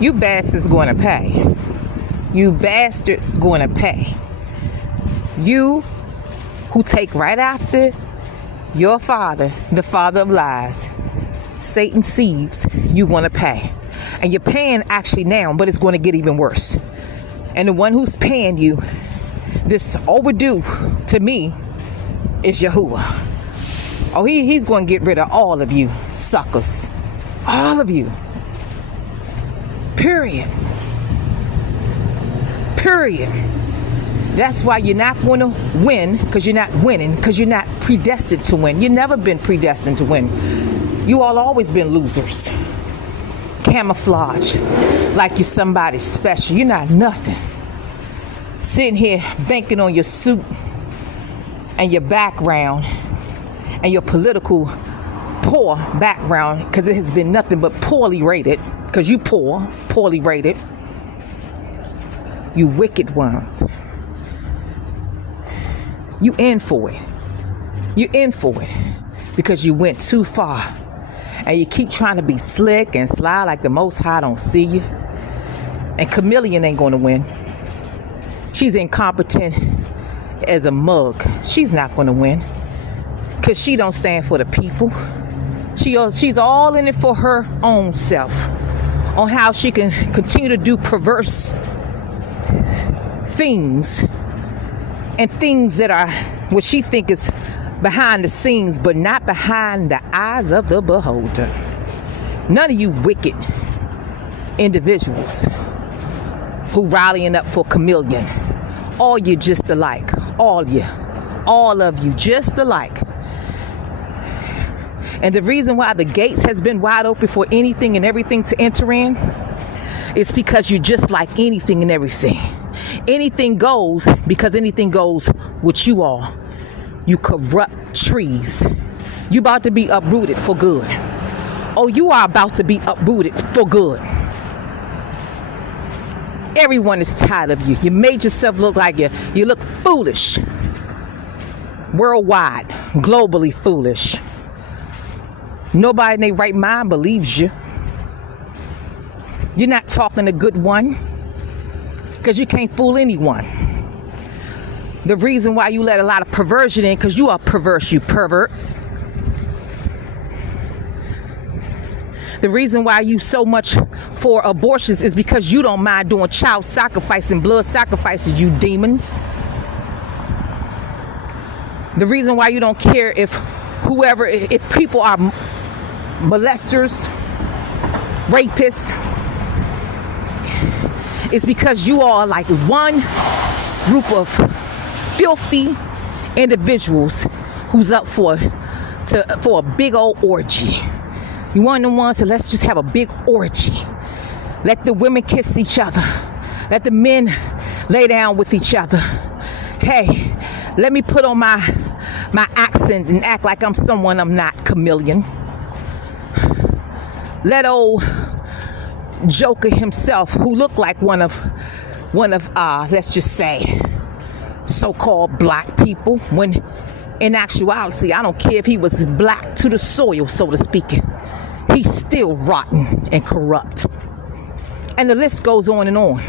You bastards going to pay. You bastards going to pay. You who take right after your father, the father of lies, Satan's seeds, you want to pay. And you're paying actually now, but it's going to get even worse. And the one who's paying you this overdue to me is Yahuwah. Oh, he's going to get rid of all of you suckers. All of you. Period. Period. That's why you're not going to win, because you're not winning, because you're not predestined to win. You've never been predestined to win. You all always been losers. Camouflage like you're somebody special. You're not nothing. Sitting here banking on your suit and your background and your political poor background, because it has been nothing but poorly rated, because you poorly rated. You wicked ones. You in for it. You in for it because you went too far. And you keep trying to be slick and sly like the Most High don't see you. And Chameleon ain't going to win. She's incompetent as a mug. She's not going to win because she don't stand for the people. She's all in it for her own self, on how she can continue to do perverse things, and things that are what she think is behind the scenes, but not behind the eyes of the beholder. None of you wicked individuals who rallying up for Chameleon, all you just alike. All of you just alike. And the reason why the gates has been wide open for anything and everything to enter in is because you're just like anything and everything. Anything goes because anything goes with you all. You corrupt trees. You about to be uprooted for good. Oh, you are about to be uprooted for good. Everyone is tired of you. You made yourself look like you look foolish. Worldwide, globally foolish. Nobody in their right mind believes you. You're not talking a good one because you can't fool anyone. The reason why you let a lot of perversion in, because you are perverse, you perverts. The reason why you so much for abortions is because you don't mind doing child sacrifice and blood sacrifices, you demons. The reason why you don't care if people are molesters, rapists, is because you are like one group of filthy individuals who's up for a big old orgy. You want the ones that let's just have a big orgy. Let the women kiss each other. Let the men lay down with each other. Hey, let me put on my accent and act like I'm someone I'm not, Chameleon. Let old Joker himself, who looked like one of let's just say so-called black people, when in actuality I don't care if he was black to the soil, so to speak, he's still rotten and corrupt. And the list goes on and on.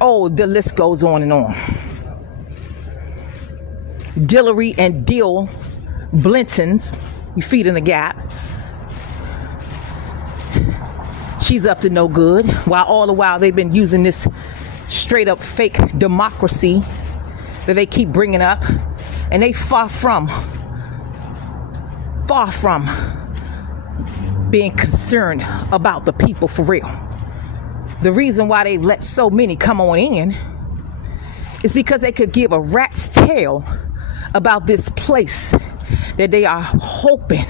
Oh, the list goes on and on. Dillery and Dill Blintons, you feed in the gap. She's up to no good, while all the while they've been using this straight up fake democracy that they keep bringing up, and they far from being concerned about the people for real. The reason why they let so many come on in is because they could give a rat's tail about this place that they are hoping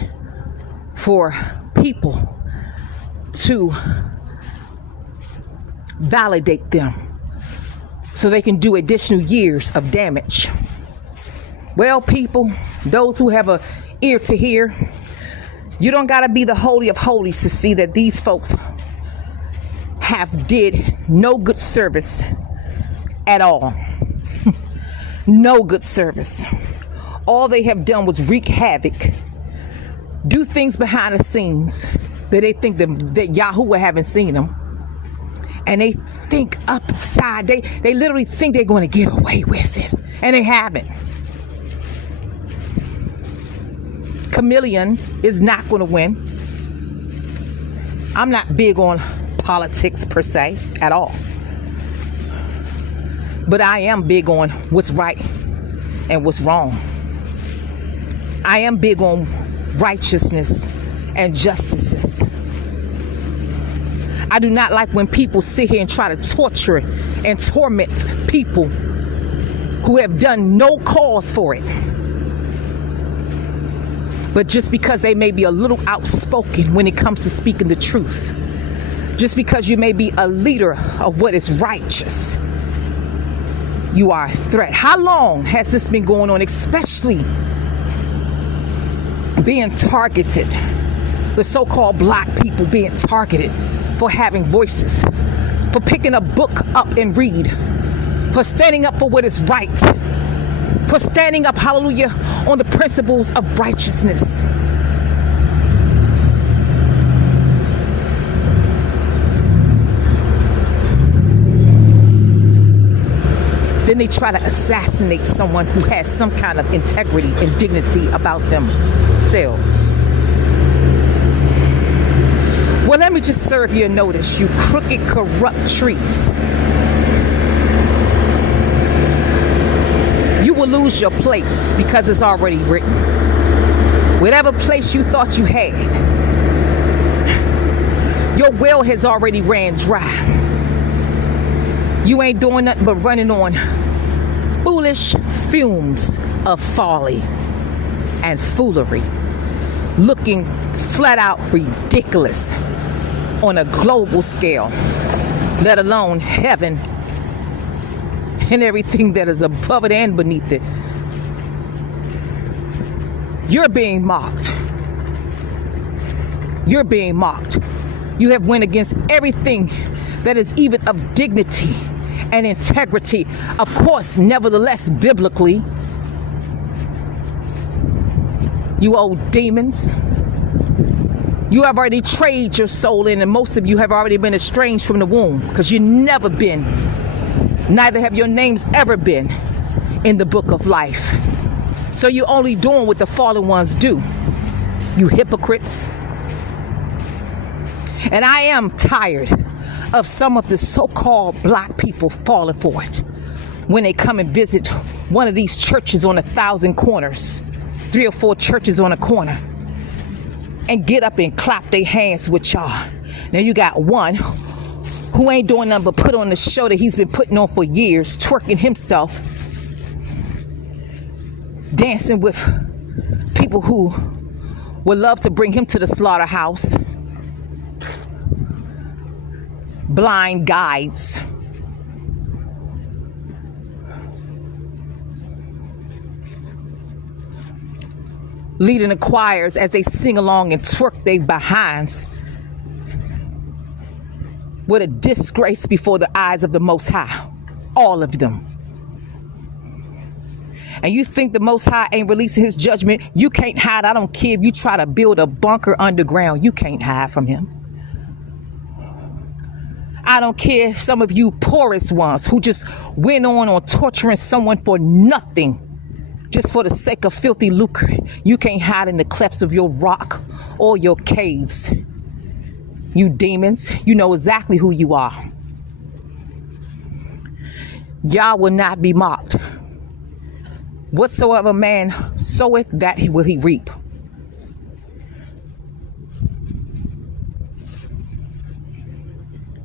for people to validate them so they can do additional years of damage. Well, people, those who have an ear to hear, you don't got to be the holy of holies to see that these folks have did no good service at all. No good service. All they have done was wreak havoc, do things behind the scenes that they think that Yahuwah haven't seen them. And they think upside. They literally think they're going to get away with it. And they haven't. Chameleon is not going to win. I'm not big on politics per se at all. But I am big on what's right and what's wrong. I am big on righteousness and justices. I do not like when people sit here and try to torture and torment people who have done no cause for it. But just because they may be a little outspoken when it comes to speaking the truth, just because you may be a leader of what is righteous, you are a threat. How long has this been going on, especially being targeted, the so-called black people being targeted for having voices, for picking a book up and read, for standing up for what is right, for standing up, hallelujah, on the principles of righteousness. Then they try to assassinate someone who has some kind of integrity and dignity about themselves. Well, let me just serve you a notice, you crooked, corrupt trees. You will lose your place because it's already written. Whatever place you thought you had, your well has already ran dry. You ain't doing nothing but running on foolish fumes of folly and foolery, looking flat out ridiculous on a global scale, let alone heaven and everything that is above it and beneath it. You're being mocked. You're being mocked. You have went against everything that is even of dignity and integrity. Of course, nevertheless, biblically, you old demons, you have already traded your soul in, and most of you have already been estranged from the womb because you've never been, neither have your names ever been in the book of life. So you're only doing what the fallen ones do, you hypocrites. And I am tired of some of the so-called black people falling for it when they come and visit one of these churches on 1,000 corners, 3 or 4 churches on a corner, and get up and clap their hands with y'all. Now you got one who ain't doing nothing but put on the show that he's been putting on for years, twerking himself, dancing with people who would love to bring him to the slaughterhouse. Blind guides. Leading the choirs as they sing along and twerk their behinds. What a disgrace before the eyes of the Most High. All of them. And you think the Most High ain't releasing his judgment? You can't hide. I don't care if you try to build a bunker underground. You can't hide from him. I don't care if some of you poorest ones who just went on torturing someone for nothing, just for the sake of filthy lucre. You can't hide in the clefts of your rock or your caves. You demons, you know exactly who you are. Y'all will not be mocked. Whatsoever man soweth, that will he reap.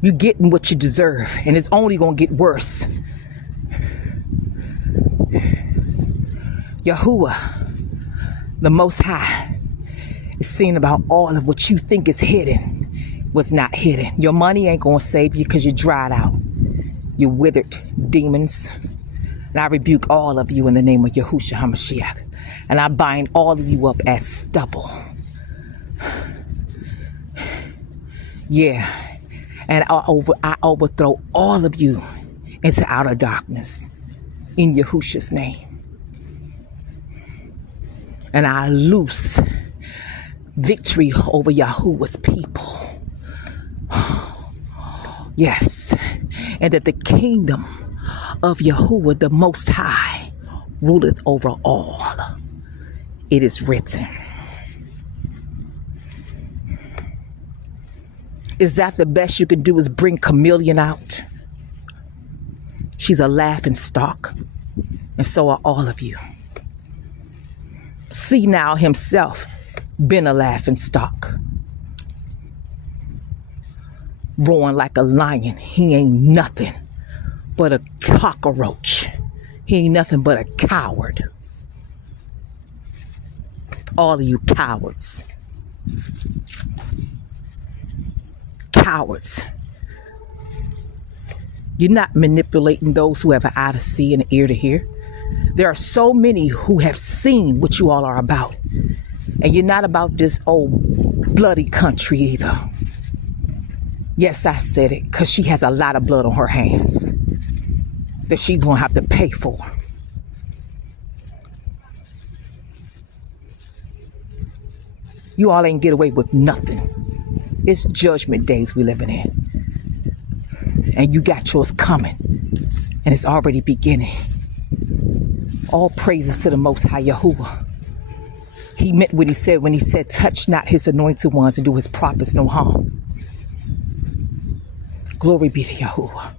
You're getting what you deserve, and it's only going to get worse. Yahuwah, the Most High, is seeing about all of what you think is hidden was not hidden. Your money ain't going to save you because you're dried out. You're withered demons. And I rebuke all of you in the name of Yahushua HaMashiach. And I bind all of you up as stubble. Yeah. And I overthrow all of you into outer darkness in Yahushua's name. And I loose victory over Yahuwah's people. Yes. And that the kingdom of Yahuwah the Most High ruleth over all. It is written. Is that the best you can do, is bring Chameleon out? She's a laughing stock. And so are all of you. See now himself been a laughing stock. Roaring like a lion. He ain't nothing but a cockroach. He ain't nothing but a coward. All of you cowards. Cowards. You're not manipulating those who have an eye to see and an ear to hear. There are so many who have seen what you all are about. And you're not about this old bloody country either. Yes, I said it, because she has a lot of blood on her hands that she's going to have to pay for. You all ain't get away with nothing. It's judgment days we living in. And you got yours coming. And it's already beginning. All praises to the Most High Yahuwah. He meant what he said when he said, touch not his anointed ones and do his prophets no harm. Glory be to Yahuwah.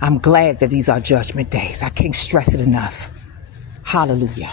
I'm glad that these are judgment days. I can't stress it enough. Hallelujah.